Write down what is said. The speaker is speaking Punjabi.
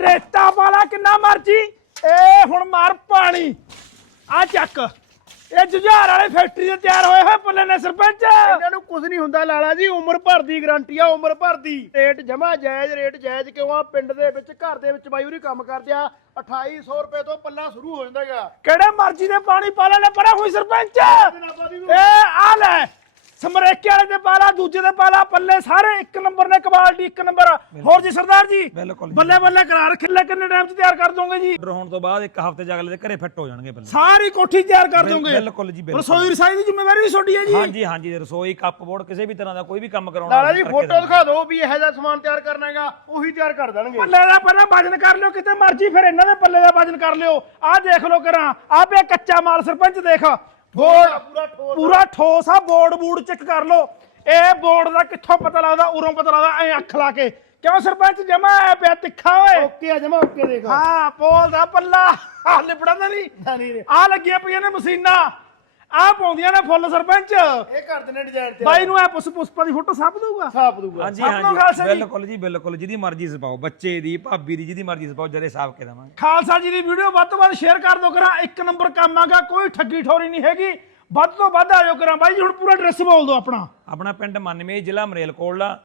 ਰੇਤਾ ਵਾਲਾ ਕਿੰਨਾ ਮਰਜ਼ੀ। ਏ ਹੁਣ ਮਾਰ ਪਾਣੀ। ਆ ਚੱਕ। ਇਹ ਜੁਝਾਰ ਵਾਲੇ ਫੈਕਟਰੀ ਦੇ ਤਿਆਰ ਹੋਏ ਹੋਏ ਪੱਲੇ ਨੇ ਸਰਪੰਚ। ਇਹਨਾਂ ਨੂੰ ਕੁਝ ਨਹੀਂ ਹੁੰਦਾ ਲਾਲਾ ਜੀ ਉਮਰ ਭਰ ਦੀ ਗਾਰੰਟੀ ਆ ਉਮਰ ਭਰ ਦੀ। ਰੇਟ ਜਮਾ ਜਾਇਜ਼ ਰੇਟ ਜਾਇਜ਼ ਕਿਉਂ ਆ? ਪਿੰਡ ਦੇ ਵਿੱਚ ਘਰ ਦੇ ਵਿੱਚ ਬਾਈ ਉਰੀ ਕੰਮ ਕਰਦੇ ਆ। 2800 ਰੁਪਏ ਤੋਂ ਪੱਲਾ ਸ਼ੁਰੂ ਹੋ ਜਾਂਦਾ ਹੈਗਾ। ਕਿਹੜੇ ਮਰਜ਼ੀ ਦੇ ਪਾਣੀ ਪਾ ਲੈਣੇ ਪੜਾ ਹੋਈ ਸਰਪੰਚ। ਏ ਆ ਲੈ। ਸਮਰੇਕੇ ਵਾਲੇ ਦੇ ਪਾਲਾ ਦੂਜੇ ਦੇ ਪਾਲਾ ਪੱਲੇ ਸਾਰੇ ਇੱਕ ਨੰਬਰ ਨੇ ਕਵਾਲਟੀ ਇੱਕ ਨੰਬਰ ਹੋਰ ਜੀ ਸਰਦਾਰ ਜੀ ਬਿਲਕੁਲ। ਬੱਲੇ ਬੱਲੇ ਕਰਾਰ ਖਿੱਲੇ ਕਿੰਨੇ ਟਾਈਮ ਚ ਤਿਆਰ ਕਰ ਦੋਗੇ ਜੀ? ਆਰਡਰ ਹੋਣ ਤੋਂ ਬਾਅਦ ਇੱਕ ਹਫ਼ਤੇ ਚ ਅਗਲੇ ਦੇ ਘਰੇ ਫਿੱਟ ਹੋ ਜਾਣਗੇ ਬੱਲੇ। ਸਾਰੀ ਕੋਠੀ ਤਿਆਰ ਕਰ ਦੋਗੇ? ਬਿਲਕੁਲ ਜੀ, ਬਿਲਕੁਲ। ਰਸੋਈ ਰਸਾਈ ਦੀ ਜ਼ਿੰਮੇਵਾਰੀ ਵੀ ਛੋਟੀ ਹੈ ਜੀ। ਹਾਂਜੀ ਹਾਂਜੀ ਰਸੋਈ ਕੱਪ ਬੋਰਡ ਕਿਸੇ ਵੀ ਤਰ੍ਹਾਂ ਦਾ ਕੋਈ ਵੀ ਕੰਮ ਕਰਾਉਣਾ ਲਾਲਾ ਜੀ ਫੋਟੋ। ਦਿਖਾ ਦਿਓ ਵੀ ਇਹੋ ਜਿਹਾ ਸਮਾਨ ਤਿਆਰ ਕਰਨਾ ਹੈਗਾ ਉਹੀ ਤਿਆਰ ਕਰ ਦੇਣਗੇ। ਪੱਲੇ ਦਾ ਪਹਿਲਾਂ ਵਜਨ ਕਰ ਲਿਓ ਕਿਤੇ ਮਰਜ਼ੀ ਫਿਰ ਇਹਨਾਂ ਦੇ ਪੱਲੇ ਦਾ ਵਜਨ ਕਰ ਲਿਓ। ਆਹ ਦੇਖ ਲਓ ਕਰਾਂ ਆਹ ਪਿਆ ਕੱਚਾ ਮਾਲ ਸਰਪੰਚ ਦੇਖ। ਪੂਰਾ ਠੋਸ। ਪੂਰਾ ਠੋਸ ਆ ਬੋਰਡ ਬੂਡ ਚੈੱਕ ਕਰ ਲਓ। ਇਹ ਬੋਰਡ ਦਾ ਕਿੱਥੋਂ ਪਤਾ ਲੱਗਦਾ? ਉਰੋਂ ਪਤਾ ਲੱਗਦਾ ਐ ਅੱਖ ਲਾ ਕੇ। ਕਿਉਂ ਸਰਪੰਚ ਜਮਾ ਐ ਪਿਆ ਤਿੱਖਾ ਓਏ? ਓਕੇ ਆ ਜਮਾ ਓਕੇ ਦੇਖ ਹਾਂ ਪੋਲ ਦਾ ਪੱਲਾ। ਨਹੀਂ। ਨਹੀਂ ਆ ਲੱਗੀਆਂ ਪਈਆਂ ਨੇ ਮਸ਼ੀਨਾਂ। ਆ ਪਾਉਂਦੀਆਂ ਨੇ ਫੁੱਲ ਸਰਪੰਚ। ਇਹ ਕਰ ਦਿੰਦੇ ਡਿਜ਼ਾਈਨ ਤੇ ਬਾਈ ਨੂੰ ਐ ਪੁਸ ਪੁਸਪਾ ਦੀ ਫੋਟੋ ਛਾਪ ਦਊਗਾ? ਸਾਫ਼ ਦੂਗਾ ਹਾਂਜੀ ਸਭ ਨੂੰ ਖਾਲਸਾ ਹਾਂਜੀ ਜੀ। ਬਿਲਕੁਲ ਜੀ ਬਿਲਕੁਲ। ਜਿਹਦੀ ਮਰਜ਼ੀ ਸਪਾਓ ਬੱਚੇ ਦੀ ਭਾਬੀ ਦੀ ਜਿਹਦੀ ਮਰਜ਼ੀ ਸਪਾਓ ਜਰੇ ਸਾਫ਼ ਕੇ ਦੇਵਾਂਗੇ। ਖਾਲਸਾ ਜੀ ਦੀ ਵੀਡੀਓ ਵੱਧ ਤੋਂ ਵੱਧ ਸ਼ੇਅਰ ਕਰ ਦਿਓ ਕਰਾਂ। ਇੱਕ ਨੰਬਰ ਕੰਮ ਆਗਾ ਕੋਈ ਠੱਗੀ ਠੋਰੀ ਨਹੀਂ ਹੈਗੀ। ਵੱਧ ਤੋਂ ਵੱਧ ਆਇਓ ਕਰਾਂ। ਬਾਈ ਜੀ ਹੁਣ ਪੂਰਾ ਐਡਰੈਸ ਬੋਲ ਦਿਓ ਆਪਣਾ। ਆਪਣਾ ਪਿੰਡ ਮੰਨਵੇਂ ਜ਼ਿਲ੍ਹਾ ਮਰੇਲਕੋਟਲਾ